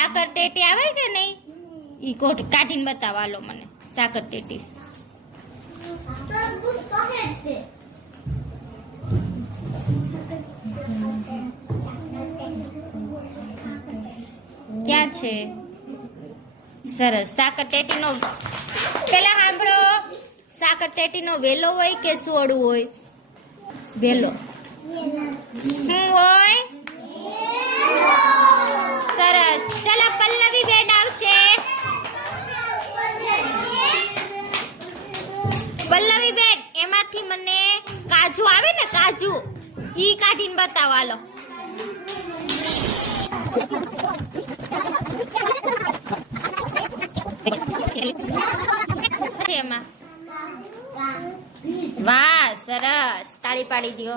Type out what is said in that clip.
સાકર ટેટી આવે કે નહીં ઈ કોટ કાઢીને બતાવો હાલો મને સાકર ટેટી ક્યાં છે સરસ સાકર ટેટીનો પેલા સાંભળો સાકર ટેટીનો વેલો હોય કે સોડું હોય વેલો શું હોય સરસ ચાલો પલ્લવી બેન આવશે પલ્લવી બેન એમાંથી મને કાજુ આવે ને કાજુ ઈ કાઢીને બતાવો હાલો એમાં વાહ સરસ તાળી પાડી દો